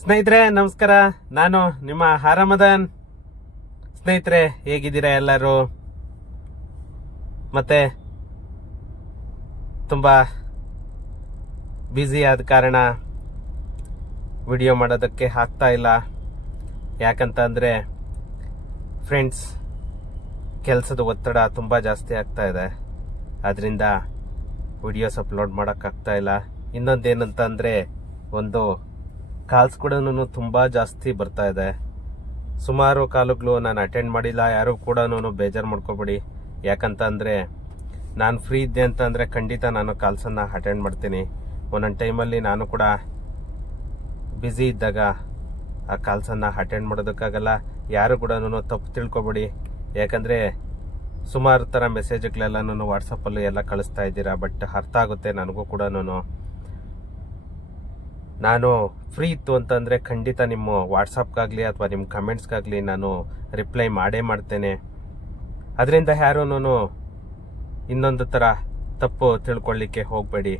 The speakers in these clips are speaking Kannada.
ಸ್ನೇಹಿತರೆ ನಮಸ್ಕಾರ. ನಾನು ನಿಮ್ಮ ಹಾರಮದನ್. ಸ್ನೇಹಿತರೆ ಹೇಗಿದ್ದೀರಾ ಎಲ್ಲರೂ? ಮತ್ತೆ ತುಂಬಾ ಬ್ಯುಸಿ ಆದ ಕಾರಣ ವಿಡಿಯೋ ಮಾಡೋದಕ್ಕೆ ಆಗ್ತಾ ಇಲ್ಲ. ಯಾಕಂತ ಅಂದ್ರೆ ಫ್ರೆಂಡ್ಸ್, ಕೆಲಸದ ಒತ್ತಡ ತುಂಬಾ ಜಾಸ್ತಿ ಆಗ್ತಾ ಇದೆ. ಅದರಿಂದ ವಿಡಿಯೋಸ್ ಅಪ್ಲೋಡ್ ಮಾಡೋಕ್ಕಾಗ್ತಾ ಇಲ್ಲ. ಇನ್ನೊಂದೇನಂತ ಅಂದ್ರೆ ಒಂದು ಕಾಲ್ಸ್ ಕೂಡ ತುಂಬಾ ಜಾಸ್ತಿ ಬರ್ತಾ ಇದೆ. ಸುಮಾರು ಕಾಲುಗಳು ನಾನು ಅಟೆಂಡ್ ಮಾಡಿಲ್ಲ. ಯಾರು ಕೂಡ ಬೇಜಾರು ಮಾಡ್ಕೋಬೇಡಿ. ಯಾಕಂತ ಅಂದ್ರೆ ನಾನು ಫ್ರೀ ಇದ್ದೆ ಅಂತ ಅಂದ್ರೆ ಖಂಡಿತ ನಾನು ಕಾಲ್ಸನ್ನ ಅಟೆಂಡ್ ಮಾಡ್ತೀನಿ. ಒಂದೊಂದು ಟೈಮಲ್ಲಿ ನಾನು ಕೂಡ ಬ್ಯುಸಿ ಇದ್ದಾಗ ಆ ಕಾಲ್ಸನ್ನ ಅಟೆಂಡ್ ಮಾಡೋದಕ್ಕಾಗಲ್ಲ. ಯಾರು ಕೂಡ ತಪ್ಪು ತಿಳ್ಕೊಬೇಡಿ. ಯಾಕಂದ್ರೆ ಸುಮಾರು ಥರ ಮೆಸೇಜ್ಗಳೆಲ್ಲ ವಾಟ್ಸಪ್ಪಲ್ಲಿ ಎಲ್ಲ ಕಳಿಸ್ತಾ ಇದ್ದೀರಾ. ಬಟ್ ಅರ್ಥ ಆಗುತ್ತೆ ನನಗೂ ಕೂಡ. ನಾನು ಫ್ರೀ ಇತ್ತು ಅಂತಂದರೆ ಖಂಡಿತ ನಿಮ್ಮ ವಾಟ್ಸಪ್ಗಾಗಲಿ ಅಥವಾ ನಿಮ್ಮ ಕಮೆಂಟ್ಸ್ಗಾಗಲಿ ನಾನು ರಿಪ್ಲೈ ಮಾಡೇ ಮಾಡ್ತೇನೆ. ಅದರಿಂದ ಯಾರೂ ಇನ್ನೊಂದು ಥರ ತಪ್ಪು ತಿಳ್ಕೊಳ್ಳಿಕ್ಕೆ ಹೋಗಬೇಡಿ.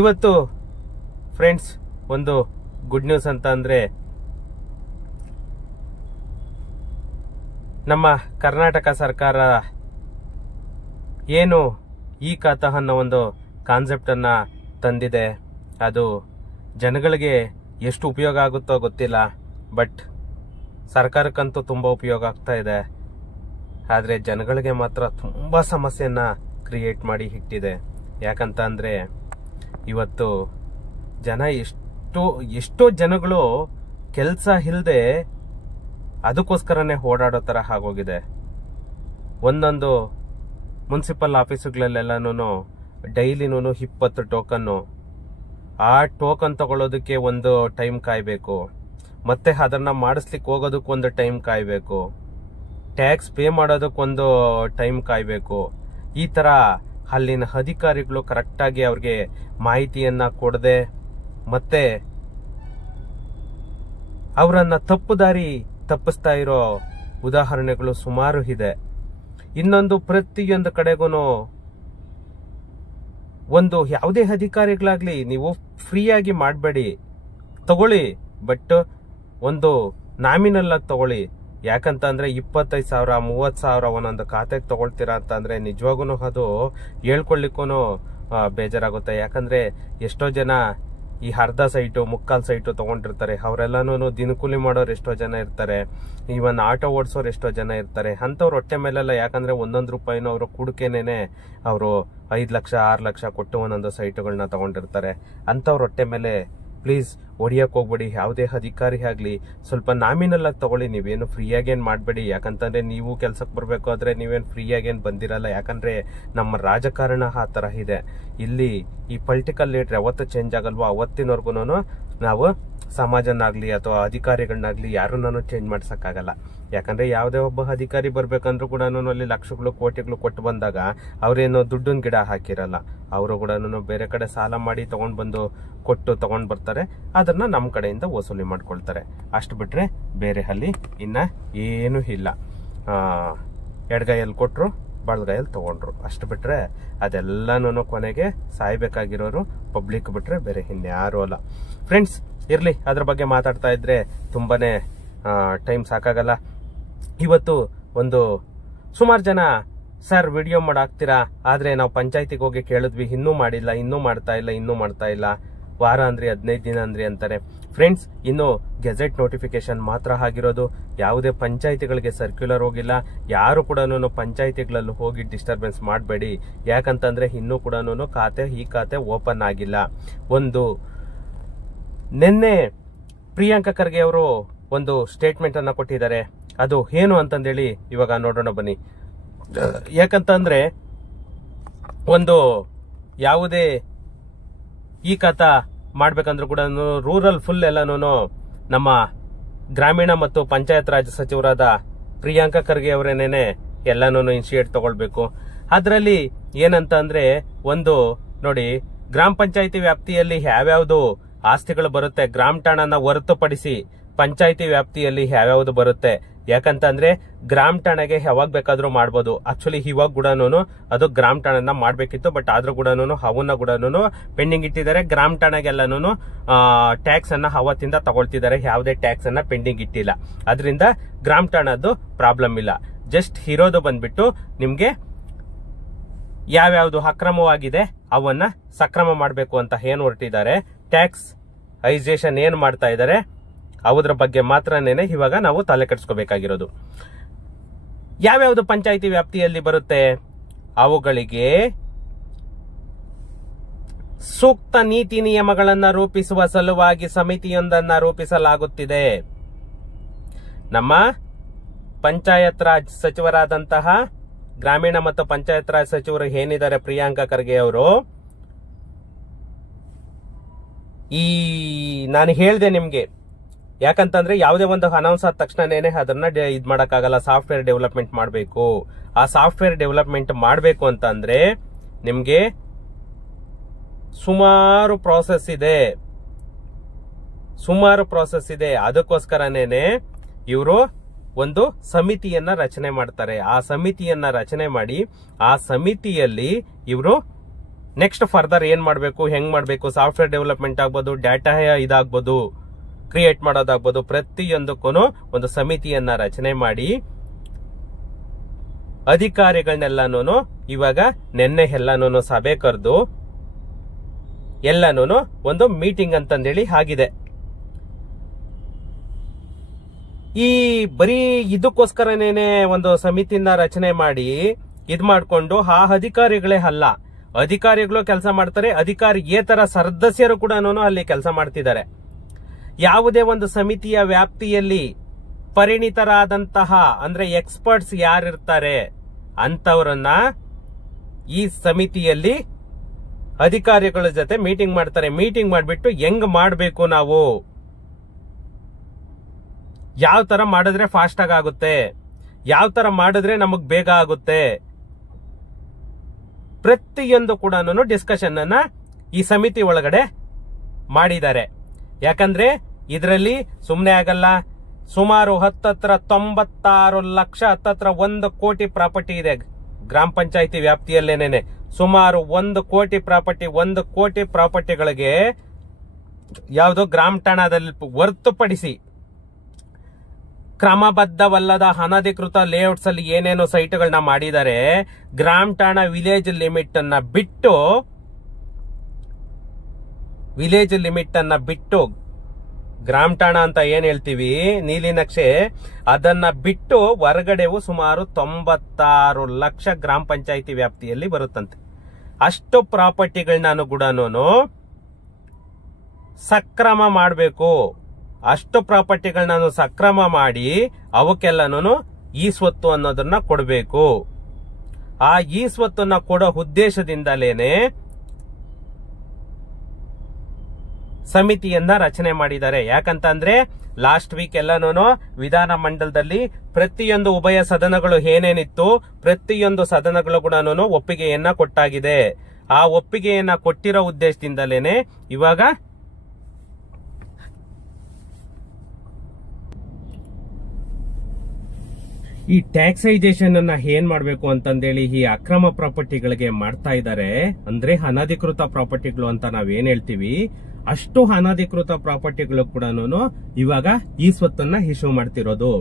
ಇವತ್ತು ಫ್ರೆಂಡ್ಸ್ ಒಂದು ಗುಡ್ ನ್ಯೂಸ್ ಅಂತ ಅಂದರೆ, ನಮ್ಮ ಕರ್ನಾಟಕ ಸರ್ಕಾರ ಏನು ಈ ಖಾತಾ ಅನ್ನೋ ಒಂದು ಕಾನ್ಸೆಪ್ಟನ್ನು ತಂದಿದೆ. ಅದು ಜನಗಳಿಗೆ ಎಷ್ಟು ಉಪಯೋಗ ಆಗುತ್ತೋ ಗೊತ್ತಿಲ್ಲ. ಬಟ್ ಸರ್ಕಾರಕ್ಕಂತೂ ತುಂಬ ಉಪಯೋಗ ಆಗ್ತಾ ಇದೆ. ಆದರೆ ಜನಗಳಿಗೆ ಮಾತ್ರ ತುಂಬ ಸಮಸ್ಯೆಯನ್ನ ಕ್ರಿಯೇಟ್ ಮಾಡಿ ಇಟ್ಟಿದೆ. ಯಾಕಂತ ಅಂದರೆ ಇವತ್ತು ಜನ ಎಷ್ಟೋ ಜನಗಳು ಕೆಲಸ ಇಲ್ಲದೆ ಅದಕ್ಕೋಸ್ಕರನೇ ಓಡಾಡೋ ಥರ ಆಗೋಗಿದೆ. ಒಂದೊಂದು ಮುನ್ಸಿಪಲ್ ಆಫೀಸುಗಳಲ್ಲೆಲ್ಲನೂ ಡೈಲಿನೂ 20 ಟೋಕನ್ನು. ಆ ಟೋಕನ್ ತಗೊಳ್ಳೋದಕ್ಕೆ ಒಂದು ಟೈಮ್ ಕಾಯಬೇಕು. ಮತ್ತೆ ಅದನ್ನ ಮಾಡಿಸ್ಲಿಕ್ಕೆ ಹೋಗೋದಕ್ಕೆ ಒಂದು ಟೈಮ್ ಕಾಯಬೇಕು. ಟ್ಯಾಕ್ಸ್ ಪೇ ಮಾಡೋದಕ್ಕೊಂದು ಟೈಮ್ ಕಾಯಬೇಕು. ಈ ತರ ಅಲ್ಲಿನ ಅಧಿಕಾರಿಗಳು ಕರೆಕ್ಟಾಗಿ ಅವ್ರಿಗೆ ಮಾಹಿತಿಯನ್ನ ಕೊಡದೆ ಮತ್ತೆ ಅವರನ್ನ ತಪ್ಪು ದಾರಿ ತಪ್ಪಿಸ್ತಾ ಇರೋ ಉದಾಹರಣೆಗಳು ಸುಮಾರು ಇದೆ. ಇನ್ನೊಂದು, ಪ್ರತಿಯೊಂದು ಕಡೆಗೂ ಒಂದು ಯಾವುದೇ ಅಧಿಕಾರಿಗಳಾಗ್ಲಿ ನೀವು ಫ್ರೀಯಾಗಿ ಮಾಡಬೇಡಿ, ತಗೊಳ್ಳಿ. ಬಟ್ ಒಂದು ನಾಮಿನಲ್ ಆಗಿ ತಗೊಳ್ಳಿ. ಯಾಕಂತ ಅಂದ್ರೆ 25,000 30,000 ಒಂದೊಂದು ಖಾತೆಗೆ ತಗೊಳ್ತೀರಾ ಅಂತ ಅಂದ್ರೆ ನಿಜವಾಗೂ ಅದು ಹೇಳ್ಕೊಳ್ಳಿಕ್ಕೂ ಬೇಜಾರಾಗುತ್ತೆ. ಯಾಕಂದ್ರೆ ಎಷ್ಟೋ ಜನ ಈ ಅರ್ಧ ಸೈಟು ಮುಕ್ಕಾಲು ಸೈಟು ತಗೊಂಡಿರ್ತಾರೆ. ಅವರೆಲ್ಲನೂ ದಿನಕೂಲಿ ಮಾಡೋರು ಎಷ್ಟೋ ಜನ ಇರ್ತಾರೆ. ಇವನ್ ಆಟೋ ಓಡಿಸೋರು ಎಷ್ಟೋ ಜನ ಇರ್ತಾರೆ. ಅಂಥವ್ರು ಹೊಟ್ಟೆ ಮೇಲೆಲ್ಲ, ಯಾಕಂದ್ರೆ ಒಂದೊಂದು ರೂಪಾಯಿನೂ ಅವರು ಕುಡ್ಕೆನೇನೆ ಅವರು 5 ಲಕ್ಷ 6 ಲಕ್ಷ ಕೊಟ್ಟು ಒಂದೊಂದು ಸೈಟುಗಳನ್ನ ತಗೊಂಡಿರ್ತಾರೆ. ಅಂಥವ್ರ ಹೊಟ್ಟೆ ಮೇಲೆ ಪ್ಲೀಸ್ ಹೊಡಿಯಕ್ಕೆ ಹೋಗ್ಬೇಡಿ. ಯಾವುದೇ ಅಧಿಕಾರಿ ಆಗಲಿ ಸ್ವಲ್ಪ ನಾಮಿನಲ್ ಆಗಿ ತಗೊಳ್ಳಿ. ನೀವೇನು ಫ್ರೀಯಾಗೇನು ಮಾಡಬೇಡಿ. ಯಾಕಂತಂದ್ರೆ ನೀವು ಕೆಲ್ಸಕ್ಕೆ ಬರಬೇಕು ಆದರೆ ನೀವೇನು ಫ್ರೀಯಾಗೇನು ಬಂದಿರಲ್ಲ. ಯಾಕಂದ್ರೆ ನಮ್ಮ ರಾಜಕಾರಣ ಆ ಥರ ಇದೆ. ಇಲ್ಲಿ ಈ ಪೊಲಿಟಿಕಲ್ ಲೀಡರ್ ಯಾವತ್ತು ಚೇಂಜ್ ಆಗಲ್ವೋ ಅವತ್ತಿನವರೆಗೂ ನಾವು ಸಮಾಜನಾಗ್ಲಿ ಅಥವಾ ಅಧಿಕಾರಿಗಳನ್ನಾಗ್ಲಿ ಯಾರನ್ನೂ ಚೇಂಜ್ ಮಾಡ್ಸಕ್ಕಾಗಲ್ಲ. ಯಾಕಂದ್ರೆ ಯಾವುದೇ ಒಬ್ಬ ಅಧಿಕಾರಿ ಬರ್ಬೇಕಂದ್ರೂ ಕೂಡ ಅಲ್ಲಿ ಲಕ್ಷಗಳು ಕೋಟಿಗಳು ಕೊಟ್ಟು ಬಂದಾಗ ಅವ್ರೇನು ದುಡ್ಡಿನ ಗಿಡ ಹಾಕಿರಲ್ಲ. ಅವರು ಕೂಡ ಬೇರೆ ಕಡೆ ಸಾಲ ಮಾಡಿ ತಗೊಂಡ್ ಬಂದು ಕೊಟ್ಟು ತಗೊಂಡ್ ಬರ್ತಾರೆ. ಅದನ್ನ ನಮ್ಮ ಕಡೆಯಿಂದ ವಸೂಲಿ ಮಾಡ್ಕೊಳ್ತಾರೆ. ಅಷ್ಟು ಬಿಟ್ರೆ ಬೇರೆ ಅಲ್ಲಿ ಇನ್ನ ಏನೂ ಇಲ್ಲ. ಎಡಗೈಯಲ್ಲಿ ಕೊಟ್ರು ಬಲಗೈಯಲ್ಲಿ ತಗೊಂಡ್ರು. ಅಷ್ಟು ಬಿಟ್ರೆ ಅದೆಲ್ಲನೂ ಕೊನೆಗೆ ಸಾಯ್ಬೇಕಾಗಿರೋರು ಪಬ್ಲಿಕ್ ಬಿಟ್ರೆ ಬೇರೆ ಇನ್ಯಾರೂ ಅಲ್ಲ. ಫ್ರೆಂಡ್ಸ್ ಇರ್ಲಿ, ಅದ್ರ ಬಗ್ಗೆ ಮಾತಾಡ್ತಾ ಇದ್ರೆ ತುಂಬಾನೇ ಟೈಮ್ ಸಾಕಾಗಲ್ಲ. ಇವತ್ತು ಒಂದು ಸುಮಾರು ಜನ ಸರ್ ವಿಡಿಯೋ ಮಾಡಾಕ್ತೀರಾ, ಆದ್ರೆ ನಾವು ಪಂಚಾಯತಿಗೆ ಹೋಗಿ ಕೇಳಿದ್ವಿ, ಇನ್ನೂ ಮಾಡಿಲ್ಲ, ಇನ್ನೂ ಮಾಡ್ತಾ ಇಲ್ಲ, ವಾರ ಅಂದ್ರಿ 15 ದಿನ ಅಂದ್ರಿ ಅಂತಾರೆ. ಫ್ರೆಂಡ್ಸ್, ಇನ್ನು ಗೆಜೆಟ್ ನೋಟಿಫಿಕೇಶನ್ ಮಾತ್ರ ಆಗಿರೋದು. ಯಾವುದೇ ಪಂಚಾಯತಿಗಳಿಗೆ ಸರ್ಕ್ಯುಲರ್ ಹೋಗಿಲ್ಲ. ಯಾರು ಕೂಡ ಪಂಚಾಯತಿಗಳಲ್ಲಿ ಹೋಗಿ ಡಿಸ್ಟರ್ಬೆನ್ಸ್ ಮಾಡಬೇಡಿ. ಯಾಕಂತಂದ್ರೆ ಇನ್ನೂ ಕೂಡ ಈ ಖಾತೆ ಓಪನ್ ಆಗಿಲ್ಲ. ನಿನ್ನೆ ಪ್ರಿಯಾಂಕಾ ಖರ್ಗೆ ಅವರು ಒಂದು ಸ್ಟೇಟ್ಮೆಂಟ್ ಅನ್ನ ಕೊಟ್ಟಿದ್ದಾರೆ. ಅದು ಏನು ಅಂತಂದೇಳಿ ಇವಾಗ ನೋಡೋಣ ಬನ್ನಿ. ಯಾಕಂತಂದ್ರೆ ಒಂದು ಯಾವುದೇ ಈ ಖಾತಾ ಮಾಡ್ಬೇಕಂದ್ರೂ ಕೂಡ ರೂರಲ್ ಫುಲ್ ಎಲ್ಲಾನು ನಮ್ಮ ಗ್ರಾಮೀಣ ಮತ್ತು ಪಂಚಾಯತ್ ರಾಜ್ ಸಚಿವರಾದ ಪ್ರಿಯಾಂಕಾ ಖರ್ಗೆ ಅವರೇನೇನೆ ಎಲ್ಲಾನು ಇನಿಷಿಯೇಟ್ ತಗೊಳ್ಬೇಕು. ಅದರಲ್ಲಿ ಏನಂತ ಅಂದ್ರೆ ಒಂದು ನೋಡಿ, ಗ್ರಾಮ ಪಂಚಾಯತಿ ವ್ಯಾಪ್ತಿಯಲ್ಲಿ ಯಾವ್ಯಾವ್ದು ಆಸ್ತಿಗಳು ಬರುತ್ತೆ, ಗ್ರಾಮ ಠಾಣನ ಹೊರತುಪಡಿಸಿ ಪಂಚಾಯತಿ ವ್ಯಾಪ್ತಿಯಲ್ಲಿ ಯಾವ್ಯಾವ್ದು ಬರುತ್ತೆ, ಯಾಕಂತಂದ್ರೆ ಗ್ರಾಮ್ ಠಾಣೆಗೆ ಯಾವಾಗ ಬೇಕಾದ್ರೂ ಮಾಡ್ಬೋದು. ಆಕ್ಚುಲಿ ಇವಾಗ ಕೂಡ ಅದು ಗ್ರಾಮ್ ಠಾಣೆನ ಮಾಡ್ಬೇಕಿತ್ತು, ಬಟ್ ಆದ್ರೂ ಕೂಡ ಅವನ್ನ ಕೂಡ ಪೆಂಡಿಂಗ್ ಇಟ್ಟಿದ್ದಾರೆ. ಗ್ರಾಮ್ ಠಾಣೆಗೆಲ್ಲಾನು ಟ್ಯಾಕ್ಸ್ ಅನ್ನ ಅವತ್ತಿಂದ ತಗೊಳ್ತಿದ್ದಾರೆ, ಯಾವುದೇ ಟ್ಯಾಕ್ಸ್ ಅನ್ನ ಪೆಂಡಿಂಗ್ ಇಟ್ಟಿಲ್ಲ. ಅದರಿಂದ ಗ್ರಾಮ್ ಠಾಣದ್ದು ಪ್ರಾಬ್ಲಮ್ ಇಲ್ಲ. ಜಸ್ಟ್ ಇರೋದು ಬಂದ್ಬಿಟ್ಟು ನಿಮ್ಗೆ ಯಾವ್ಯಾವ್ದು ಅಕ್ರಮವಾಗಿದೆ ಅವನ್ನ ಸಕ್ರಮ ಮಾಡಬೇಕು ಅಂತ ಏನ್ ಹೊರಟಿದ್ದಾರೆ, ಟ್ಯಾಕ್ಸ್ ಐಸೇಷನ್ ಏನ್ ಮಾಡ್ತಾ ಇದ್ದಾರೆ ಅದ್ರ ಬಗ್ಗೆ ಮಾತ್ರನೇ ಇವಾಗ ನಾವು ತಲೆ ಕೆಡಿಸ್ಕೋಬೇಕಾಗಿರೋದು. ಯಾವ್ಯಾವ್ದು ಪಂಚಾಯಿತಿ ವ್ಯಾಪ್ತಿಯಲ್ಲಿ ಬರುತ್ತೆ, ಅವುಗಳಿಗೆ ಸೂಕ್ತ ನೀತಿ ನಿಯಮಗಳನ್ನ ರೂಪಿಸುವ ಸಲುವಾಗಿ ಸಮಿತಿಯೊಂದನ್ನ ರೂಪಿಸಲಾಗುತ್ತಿದೆ. ನಮ್ಮ ಪಂಚಾಯತ್ ರಾಜ್ ಸಚಿವರಾದಂತಹ ಗ್ರಾಮೀಣ ಮತ್ತು ಪಂಚಾಯತ್ ರಾಜ್ ಸಚಿವರು ಏನಿದ್ದಾರೆ ಪ್ರಿಯಾಂಕಾ ಖರ್ಗೆ ಅವರು, ನಾನು ಹೇಳ್ದೆ ನಿಮ್ಗೆ, ಯಾಕಂತಂದ್ರೆ ಯಾವುದೇ ಒಂದು ಅನೌನ್ಸ್ ಆದ ತಕ್ಷಣನೇ ಅದನ್ನ ಇದ್ ಮಾಡಕ್ಕಾಗಲ್ಲ. ಸಾಫ್ಟ್ವೇರ್ ಡೆವಲಪ್ಮೆಂಟ್ ಮಾಡಬೇಕು. ಆ ಸಾಫ್ಟ್ವೇರ್ ಡೆವಲಪ್ಮೆಂಟ್ ಮಾಡಬೇಕು ಅಂತಂದ್ರೆ ನಿಮ್ಗೆ ಸುಮಾರು ಪ್ರಾಸೆಸ್ ಇದೆ. ಅದಕ್ಕೋಸ್ಕರನೇನೆ ಇವರು ಒಂದು ಸಮಿತಿಯನ್ನ ರಚನೆ ಮಾಡ್ತಾರೆ. ಆ ಸಮಿತಿಯನ್ನ ರಚನೆ ಮಾಡಿ ಆ ಸಮಿತಿಯಲ್ಲಿ ಇವರು ನೆಕ್ಸ್ಟ್ ಫರ್ದರ್ ಏನ್ ಮಾಡಬೇಕು, ಹೆಂಗ್ ಮಾಡಬೇಕು, ಸಾಫ್ಟ್ವೇರ್ ಡೆವಲಪ್ಮೆಂಟ್ ಆಗ್ಬೋದು, ಡಾಟಾ ಇದಾಗ್ಬೋದು, ಕ್ರಿಯೇಟ್ ಮಾಡೋದಾಗ್ಬೋದು, ಪ್ರತಿಯೊಂದಕ್ಕೂ ಒಂದು ಸಮಿತಿಯನ್ನ ರಚನೆ ಮಾಡಿ ಅಧಿಕಾರಿಗಳನ್ನೆಲ್ಲಾನು ಇವಾಗ ನೆನ್ನೆ ಎಲ್ಲಾನು ಸಭೆ ಕರೆದು ಎಲ್ಲಾನು ಒಂದು ಮೀಟಿಂಗ್ ಅಂತಂದೇಳಿ ಆಗಿದೆ. ಈ ಬರೀ ಇದಕ್ಕೋಸ್ಕರನೇನೆ ಒಂದು ಸಮಿತಿನ ರಚನೆ ಮಾಡಿ ಇದ್ ಮಾಡ್ಕೊಂಡು ಆ ಅಧಿಕಾರಿಗಳೇ ಅಲ್ಲ, ಅಧಿಕಾರಿಗಳು ಕೆಲಸ ಮಾಡ್ತಾರೆ, ಅಧಿಕಾರಿಯೇತರ ಸದಸ್ಯರು ಕೂಡ ಅಲ್ಲಿ ಕೆಲಸ ಮಾಡ್ತಿದ್ದಾರೆ. ಯಾವುದೇ ಒಂದು ಸಮಿತಿಯ ವ್ಯಾಪ್ತಿಯಲ್ಲಿ ಪರಿಣಿತರಾದಂತಹ ಅಂದ್ರೆ ಎಕ್ಸ್ಪರ್ಟ್ಸ್ ಯಾರಿರ್ತಾರೆ ಅಂತವರನ್ನ ಈ ಸಮಿತಿಯಲ್ಲಿ ಅಧಿಕಾರಿಗಳ ಜೊತೆ ಮೀಟಿಂಗ್ ಮಾಡ್ತಾರೆ. ಮೀಟಿಂಗ್ ಮಾಡ್ಬಿಟ್ಟು ಹೆಂಗ್ ಮಾಡ್ಬೇಕು, ನಾವು ಯಾವ ತರ ಮಾಡಿದ್ರೆ ಫಾಸ್ಟ್ ಆಗುತ್ತೆ, ಯಾವ ತರ ಮಾಡಿದ್ರೆ ನಮಗ್ ಬೇಗ ಆಗುತ್ತೆ, ಪ್ರತಿಯೊಂದು ಕೂಡ ಡಿಸ್ಕಷನ್ ಅನ್ನ ಈ ಸಮಿತಿ ಒಳಗಡೆ ಮಾಡಿದ್ದಾರೆ. ಯಾಕಂದ್ರೆ ಇದರಲ್ಲಿ ಸುಮ್ನೆ ಆಗಲ್ಲ. ಸುಮಾರು 96 ಲಕ್ಷ 1 ಕೋಟಿ ಪ್ರಾಪರ್ಟಿ ಇದೆ ಗ್ರಾಮ ಪಂಚಾಯಿತಿ ವ್ಯಾಪ್ತಿಯಲ್ಲೇನೆ. ಸುಮಾರು 1 ಕೋಟಿ ಪ್ರಾಪರ್ಟಿ, 1 ಕೋಟಿ ಪ್ರಾಪರ್ಟಿಗಳಿಗೆ ಯಾವುದೋ ಗ್ರಾಮ ಠಾಣದಲ್ಲಿ ಹೊರತುಪಡಿಸಿ ಕ್ರಮಬದ್ಧವಲ್ಲದ ಅನಧಿಕೃತ ಲೇಔಟ್ಸ್ ಅಲ್ಲಿ ಏನೇನೋ ಸೈಟ್ಗಳನ್ನ ಮಾಡಿದ್ದಾರೆ. ಗ್ರಾಮ ಠಾಣಾ ವಿಲೇಜ್ ಲಿಮಿಟ್ ಅನ್ನ ಬಿಟ್ಟು ಗ್ರಾಮ ಠಾಣಾ ಅಂತ ಏನ್ ಹೇಳ್ತೀವಿ ನೀಲಿ ನಕ್ಷೆ, ಅದನ್ನ ಬಿಟ್ಟು ಹೊರಗಡೆವು ಸುಮಾರು 96 ಲಕ್ಷ ಗ್ರಾಮ ಪಂಚಾಯಿತಿ ವ್ಯಾಪ್ತಿಯಲ್ಲಿ ಬರುತ್ತಂತೆ. ಅಷ್ಟು ಪ್ರಾಪರ್ಟಿಗಳನ್ನ ಕೂಡ ಸಕ್ರಮ ಮಾಡಬೇಕು. ಅಷ್ಟು ಪ್ರಾಪರ್ಟಿಗಳನ್ನ ಸಕ್ರಮ ಮಾಡಿ ಅವಕ್ಕೆಲ್ಲನೂ ಈ ಸ್ವತ್ತು ಅನ್ನೋದನ್ನ ಕೊಡಬೇಕು. ಆ ಈ ಸ್ವತ್ತನ್ನ ಕೊಡೋ ಉದ್ದೇಶದಿಂದಲೇನೆ ಸಮಿತಿಯನ್ನ ರಚನೆ ಮಾಡಿದ್ದಾರೆ. ಯಾಕಂತಂದ್ರೆ ಲಾಸ್ಟ್ ವೀಕ್ ಎಲ್ಲಾನು ವಿಧಾನ ಮಂಡಲದಲ್ಲಿ ಪ್ರತಿಯೊಂದು ಉಭಯ ಸದನಗಳು ಏನೇನಿತ್ತು ಪ್ರತಿಯೊಂದು ಸದನಗಳು ಕೂಡ ಒಪ್ಪಿಗೆಯನ್ನ ಕೊಟ್ಟಾಗಿದೆ. ಆ ಒಪ್ಪಿಗೆಯನ್ನ ಕೊಟ್ಟಿರೋ ಉದ್ದೇಶದಿಂದಲೇನೆ ಇವಾಗ ಈ ಟ್ಯಾಕ್ಸೈಸೇಷನ್ ಅನ್ನ ಏನ್ ಮಾಡ್ಬೇಕು ಅಂತಂದೇಳಿ ಈ ಅಕ್ರಮ ಪ್ರಾಪರ್ಟಿಗಳಿಗೆ ಮಾಡ್ತಾ ಇದ್ದಾರೆ. ಅಂದ್ರೆ ಅನಧಿಕೃತ ಪ್ರಾಪರ್ಟಿಗಳು ಅಂತ ನಾವೇನ್ ಹೇಳ್ತೀವಿ, ಅಷ್ಟು ಅನಧಿಕೃತ ಪ್ರಾಪರ್ಟಿಗಳು ಕೂಡ ಇವಾಗ ಈ ಸ್ವತ್ತನ್ನ ಇಶ್ಯೂ ಮಾಡ್ತಿರೋದು.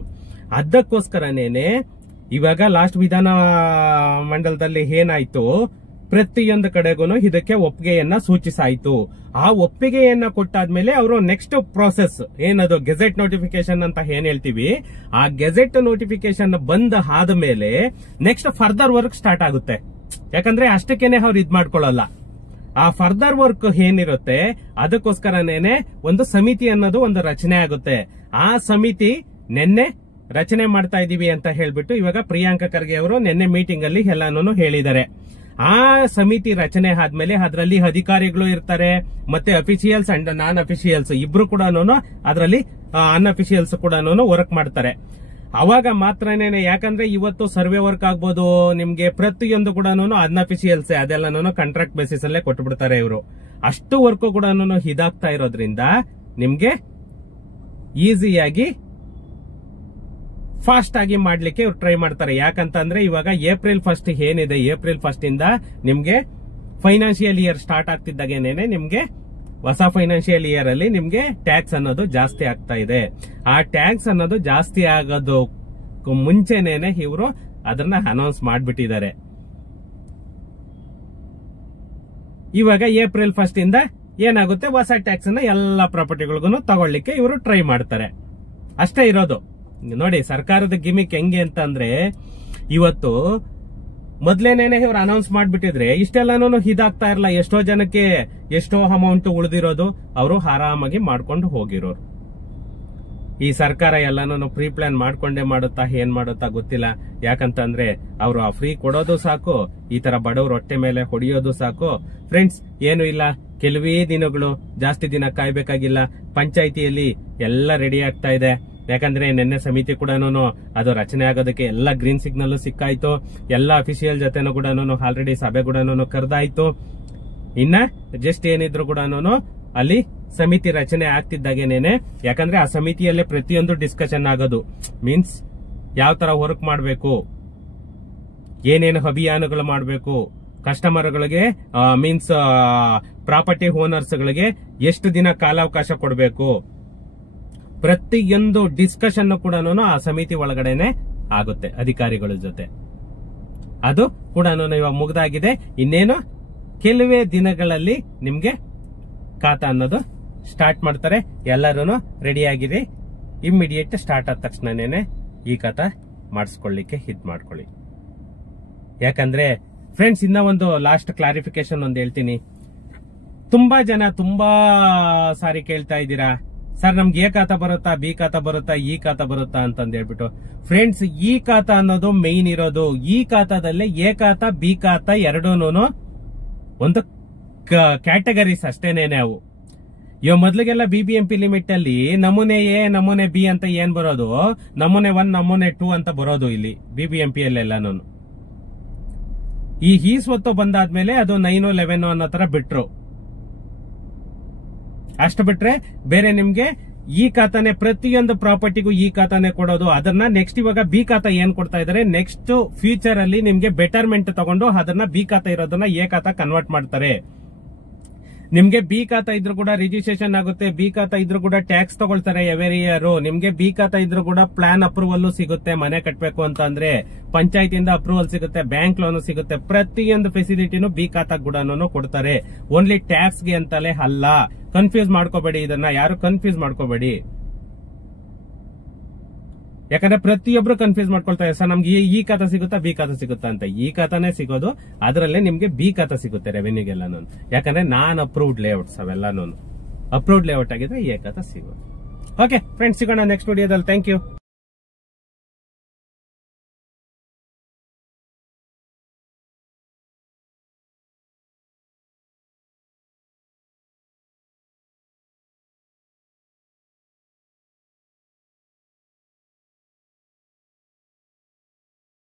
ಅದಕ್ಕೋಸ್ಕರನೇನೆ ಇವಾಗ ಲಾಸ್ಟ್ ವಿಧಾನ ಮಂಡಲದಲ್ಲಿ ಏನಾಯ್ತು, ಪ್ರತಿಯೊಂದು ಕಡೆಗೂ ಇದಕ್ಕೆ ಒಪ್ಪಿಗೆಯನ್ನ ಸೂಚಿಸಾಯ್ತು. ಆ ಒಪ್ಪಿಗೆಯನ್ನ ಕೊಟ್ಟಾದ್ಮೇಲೆ ಅವರು ನೆಕ್ಸ್ಟ್ ಪ್ರೋಸೆಸ್ ಏನದು ಗೆಜೆಟ್ ನೋಟಿಫಿಕೇಶನ್ ಅಂತ ಏನ್ ಹೇಳ್ತೀವಿ, ಆ ಗೆಜೆಟ್ ನೋಟಿಫಿಕೇಶನ್ ಬಂದ ಆದ್ಮೇಲೆ ನೆಕ್ಸ್ಟ್ ಫರ್ದರ್ ವರ್ಕ್ ಸ್ಟಾರ್ಟ್ ಆಗುತ್ತೆ. ಯಾಕಂದ್ರೆ ಅಷ್ಟಕ್ಕೇನೆ ಅವ್ರು ಇದ್ ಮಾಡ್ಕೊಳ್ಳಲ್ಲ. ಆ ಫರ್ದರ್ ವರ್ಕ್ ಏನಿರುತ್ತೆ ಅದಕ್ಕೋಸ್ಕರನೇನೆ ಒಂದು ಸಮಿತಿ ಅನ್ನೋದು ಒಂದು ರಚನೆ ಆಗುತ್ತೆ. ಆ ಸಮಿತಿ ನಿನ್ನೆ ರಚನೆ ಮಾಡ್ತಾ ಇದೀವಿ ಅಂತ ಹೇಳ್ಬಿಟ್ಟು ಇವಾಗ ಪ್ರಿಯಾಂಕಾ ಖರ್ಗೆ ಅವರು ನಿನ್ನೆ ಮೀಟಿಂಗ್ ಅಲ್ಲಿ ಎಲ್ಲಾನು ಹೇಳಿದ್ದಾರೆ. ಆ ಸಮಿತಿ ರಚನೆ ಆದ್ಮೇಲೆ ಅದರಲ್ಲಿ ಅಧಿಕಾರಿಗಳು ಇರ್ತಾರೆ, ಮತ್ತೆ ಅಫಿಷಿಯಲ್ಸ್ ಅಂಡ್ ನಾನ್ ಅಫಿಷಿಯಲ್ಸ್ ಇಬ್ರು ಕೂಡ ಅದರಲ್ಲಿ ಅನ್ಅಫಿಷಿಯಲ್ಸ್ ಕೂಡ ವರ್ಕ್ ಮಾಡ್ತಾರೆ. ಅವಾಗ ಮಾತ್ರನೇನೆ, ಯಾಕಂದ್ರೆ ಇವತ್ತು ಸರ್ವೆ ವರ್ಕ್ ಆಗ್ಬೋದು ನಿಮ್ಗೆ ಪ್ರತಿಯೊಂದು ಕೂಡ ಅನ್ಅಫಿಷಿಯಲ್ಸ್ ಅದೆಲ್ಲ ಕಾಂಟ್ರಾಕ್ಟ್ ಬೇಸಿಸ್ ಅಲ್ಲೇ ಕೊಟ್ಬಿಡ್ತಾರೆ ಇವರು. ಅಷ್ಟು ವರ್ಕ್ ಕೂಡ ಇದಾಗ್ತಾ ಇರೋದ್ರಿಂದ ನಿಮ್ಗೆ ಈಸಿಯಾಗಿ ಫಾಸ್ಟ್ ಆಗಿ ಮಾಡ್ಲಿಕ್ಕೆ ಇವ್ರು ಟ್ರೈ ಮಾಡ್ತಾರೆ. ಯಾಕಂತಂದ್ರೆ ಇವಾಗ ಏಪ್ರಿಲ್ 1 ಏನಿದೆ, ಏಪ್ರಿಲ್ 1 ಇಂದ ನಿಮ್ಗೆ ಫೈನಾನ್ಷಿಯಲ್ ಇಯರ್ ಸ್ಟಾರ್ಟ್ ಆಗ್ತಿದ್ದಾಗೇನೆ ನಿಮ್ಗೆ ಹೊಸ ಫೈನಾನ್ಷಿಯಲ್ ಇಯರ್ ಅಲ್ಲಿ ನಿಮ್ಗೆ ಟ್ಯಾಕ್ಸ್ ಅನ್ನೋದು ಜಾಸ್ತಿ ಆಗ್ತಾ ಇದೆ. ಆ ಟ್ಯಾಕ್ಸ್ ಅನ್ನೋದು ಜಾಸ್ತಿ ಆಗೋದು ಮುಂಚೆನೇನೆ ಇವರು ಅದನ್ನ ಅನೌನ್ಸ್ ಮಾಡ್ಬಿಟ್ಟಿದ್ದಾರೆ. ಇವಾಗ ಏಪ್ರಿಲ್ 1 ಇಂದ ಏನಾಗುತ್ತೆ, ಹೊಸ ಟ್ಯಾಕ್ಸ್ ಅನ್ನ ಎಲ್ಲಾ ಪ್ರಾಪರ್ಟಿಗಳಿಗೂ ತಗೊಳ್ಳಿಕ್ಕೆ ಇವರು ಟ್ರೈ ಮಾಡ್ತಾರೆ. ಅಷ್ಟೇ ಇರೋದು. ನೋಡಿ ಸರ್ಕಾರದ ಗಿಮಿಕ್ ಹೆಂಗೆ ಅಂತ ಅಂದ್ರೆ, ಇವತ್ತು ಮೊದ್ಲೇನೇನೆ ಇವ್ರು ಅನೌನ್ಸ್ ಮಾಡ್ಬಿಟ್ಟಿದ್ರೆ ಇಷ್ಟೆಲ್ಲಾನು ಇದಾಗ್ತಾ ಇರಲ್ಲ. ಎಷ್ಟೋ ಜನಕ್ಕೆ ಎಷ್ಟೋ ಅಮೌಂಟ್ ಉಳಿದಿರೋದು ಅವರು ಆರಾಮಾಗಿ ಮಾಡ್ಕೊಂಡು ಹೋಗಿರೋರು. ಈ ಸರ್ಕಾರ ಎಲ್ಲಾನು ಪ್ರೀ ಪ್ಲಾನ್ ಮಾಡ್ಕೊಂಡೇ ಮಾಡುತ್ತಾ ಏನ್ ಮಾಡುತ್ತಾ ಗೊತ್ತಿಲ್ಲ. ಯಾಕಂತಂದ್ರೆ ಅವರು ಆ ಫ್ರೀ ಕೊಡೋದು ಸಾಕು, ಈ ತರ ಬಡವ್ರ ಹೊಟ್ಟೆ ಮೇಲೆ ಹೊಡೆಯೋದು ಸಾಕು. ಫ್ರೆಂಡ್ಸ್, ಏನು ಇಲ್ಲ, ಕೆಲವೇ ದಿನಗಳು, ಜಾಸ್ತಿ ದಿನ ಕಾಯ್ಬೇಕಾಗಿಲ್ಲ. ಪಂಚಾಯಿತಿಯಲ್ಲಿ ಎಲ್ಲ ರೆಡಿ ಆಗ್ತಾ ಇದೆ. ಯಾಕಂದ್ರೆ ನಿನ್ನೆ ಸಮಿತಿ ಕೂಡ ಅದು ರಚನೆ ಆಗೋದಕ್ಕೆ ಎಲ್ಲ ಗ್ರೀನ್ ಸಿಗ್ನಲ್ ಸಿಕ್ಕಾಯ್ತು. ಎಲ್ಲ ಅಫಿಷಿಯಲ್ ಜೊತೆನೂ ಕೂಡ ಆಲ್ರೆಡಿ ಸಭೆ ಕೂಡ ಕರೆದಾಯ್ತು. ಇನ್ನ ಜಸ್ಟ್ ಏನಿದ್ರು ಕೂಡ ಅಲ್ಲಿ ಸಮಿತಿ ರಚನೆ ಆಗ್ತಿದ್ದಾಗೇನೇನೆ, ಯಾಕಂದ್ರೆ ಆ ಸಮಿತಿಯಲ್ಲೇ ಪ್ರತಿಯೊಂದು ಡಿಸ್ಕಷನ್ ಆಗೋದು. ಮೀನ್ಸ್ ಯಾವ ತರ ವರ್ಕ್ ಮಾಡಬೇಕು, ಏನೇನು ಅಭಿಯಾನಗಳು ಮಾಡಬೇಕು, ಕಸ್ಟಮರ್ಗಳಿಗೆ ಮೀನ್ಸ್ ಪ್ರಾಪರ್ಟಿ ಓನರ್ಸ್ ಗಳಿಗೆ ಎಷ್ಟು ದಿನ ಕಾಲಾವಕಾಶ ಕೊಡಬೇಕು, ಪ್ರತಿಯೊಂದು ಡಿಸ್ಕಷನ್ ಕೂಡ ಆ ಸಮಿತಿ ಒಳಗಡೆನೆ ಆಗುತ್ತೆ ಅಧಿಕಾರಿಗಳ ಜೊತೆ. ಅದು ಕೂಡ ಇವಾಗ ಮುಗ್ದಾಗಿದೆ. ಇನ್ನೇನು ಕೆಲವೇ ದಿನಗಳಲ್ಲಿ ನಿಮ್ಗೆ ಖಾತಾ ಅನ್ನೋದು ಸ್ಟಾರ್ಟ್ ಮಾಡ್ತಾರೆ. ಎಲ್ಲರೂ ರೆಡಿ ಆಗಿರಿ. ಇಮ್ಮಿಡಿಯೇಟ್ ಸ್ಟಾರ್ಟ್ ಆದ ತಕ್ಷಣನೇ ಈ ಖಾತಾ ಮಾಡಿಸ್ಕೊಳ್ಳಿಕ್ಕೆ ಹಿಟ್ ಮಾಡ್ಕೊಳ್ಳಿ. ಯಾಕಂದ್ರೆ ಫ್ರೆಂಡ್ಸ್, ಇನ್ನ ಒಂದು ಲಾಸ್ಟ್ ಕ್ಲಾರಿಫಿಕೇಶನ್ ಒಂದು ಹೇಳ್ತೀನಿ. ತುಂಬಾ ಜನ ತುಂಬಾ ಸಾರಿ ಕೇಳ್ತಾ ಇದ್ದೀರಾ, ಸರ್ ನಮ್ಗೆ ಎ ಖಾತಾ ಬರುತ್ತಾ, ಬಿ ಖಾತಾ ಬರುತ್ತಾ, ಈ ಖಾತಾ ಬರುತ್ತಾ ಅಂತಂದ್ ಹೇಳ್ಬಿಟ್ಟು. ಫ್ರೆಂಡ್ಸ್, ಈ ಖಾತಾ ಅನ್ನೋದು ಮೈನ್ ಇರೋದು. ಈ ಖಾತಾದಲ್ಲಿ ಎ ಖಾತಾ, ಬಿ ಖಾತಾ ಎರಡೂನು ಒಂದು ಕ್ಯಾಟಗರೀಸ್ ಅಷ್ಟೇನೇನೆ. ಅವು ಇವಾಗ ಮೊದ್ಲಿಗೆಲ್ಲ BBMP ಲಿಮಿಟ್ ಅಲ್ಲಿ ನಮೂನೆ ಎ, ನಮೂನೆ ಬಿ ಅಂತ ಏನ್ ಬರೋದು, ನಮೂನೆ 1, ನಮೂನೆ 2 ಅಂತ ಬರೋದು ಇಲ್ಲಿ BBMP ಅಲ್ಲೆಲ್ಲಾನು. ಈ ಸ್ವತ್ತು ಬಂದಾದ್ಮೇಲೆ ಅದು 9, 11 ಅನ್ನೋ ತರ ಬಿಟ್ರು. ಅಷ್ಟು ಬಿಟ್ರೆ ಬೇರೆ ನಿಮ್ಗೆ ಈ ಖಾತಾನೆ ಪ್ರತಿಯೊಂದು ಪ್ರಾಪರ್ಟಿಗೂ ಈ ಖಾತಾನೆ ಕೊಡೋದು. ಅದನ್ನ ನೆಕ್ಸ್ಟ್ ಇವಾಗ ಬಿ ಖಾತಾ ಏನ್ ಕೊಡ್ತಾ ಇದಾರೆ, ನೆಕ್ಸ್ಟ್ ಫ್ಯೂಚರ್ ಅಲ್ಲಿ ನಿಮ್ಗೆ ಬೆಟರ್ಮೆಂಟ್ ತಗೊಂಡು ಅದನ್ನ ಬಿ ಖಾತಾ ಇರೋದನ್ನ ಎ ಖಾತಾ ಕನ್ವರ್ಟ್ ಮಾಡ್ತಾರೆ. ನಿಮ್ಗೆ ಬಿ ಖಾತಾ ಇದ್ರು ಕೂಡ ರಿಜಿಸ್ಟ್ರೇಷನ್ ಆಗುತ್ತೆ, ಬಿ ಖಾತಾ ಇದ್ರು ಕೂಡ ಟ್ಯಾಕ್ಸ್ ತಗೊಳ್ತಾರೆ ಎವರಿ ಇಯರ್. ನಿಮ್ಗೆ ಬಿ ಖಾತಾ ಇದ್ರು ಕೂಡ ಪ್ಲಾನ್ ಅಪ್ರೂವಲ್ ಸಿಗುತ್ತೆ. ಮನೆ ಕಟ್ಟಬೇಕು ಅಂತ ಅಂದ್ರೆ ಪಂಚಾಯತಿಯಿಂದ ಅಪ್ರೂವಲ್ ಸಿಗುತ್ತೆ, ಬ್ಯಾಂಕ್ ಲೋನ್ ಸಿಗುತ್ತೆ. ಪ್ರತಿಯೊಂದು ಫೆಸಿಲಿಟಿನೂ ಬಿ ಖಾತಾ ಕೂಡ ಕೊಡ್ತಾರೆ. ಓನ್ಲಿ ಟ್ಯಾಕ್ಸ್ ಗೆ ಅಂತಲೇ ಅಲ್ಲ. ಕನ್ಫ್ಯೂಸ್ ಮಾಡ್ಕೋಬೇಡಿ, ಇದನ್ನ ಯಾರು ಕನ್ಫ್ಯೂಸ್ ಮಾಡ್ಕೋಬೇಡಿ. ಯಾಕಂದ್ರೆ ಪ್ರತಿಯೊಬ್ರು ಕನ್ಫ್ಯೂಸ್ ಮಾಡ್ಕೊಳ್ತಾರೆ, ಸರ್ ನಮ್ಗೆ ಈ ಖಾತಾ ಸಿಗುತ್ತಾ, ಬಿ ಖಾತಾ ಸಿಗುತ್ತಾ ಅಂತ. ಈ ಖಾತಾನೇ ಸಿಗೋದು, ಅದರಲ್ಲೇ ನಿಮ್ಗೆ ಬಿ ಖಾತಾ ಸಿಗುತ್ತೆ ರೆವೆನ್ಯೂಗೆಲ್ಲ. ಯಾಕಂದ್ರೆ ನಾನ್ ಅಪ್ರೂವ್ಡ್ ಲೇಔಟ್ಸ್ ಅವೆಲ್ಲಾನು. ಅಪ್ರೂವ್ಡ್ ಲೇಔಟ್ ಆಗಿದ್ರೆ ಎ ಖಾತಾ ಸಿಗೋದು. ಓಕೆ ಫ್ರೆಂಡ್ಸ್, ಸಿಗೋಣ ನೆಕ್ಸ್ಟ್ ವಿಡಿಯೋದಲ್ಲಿ. Thank you.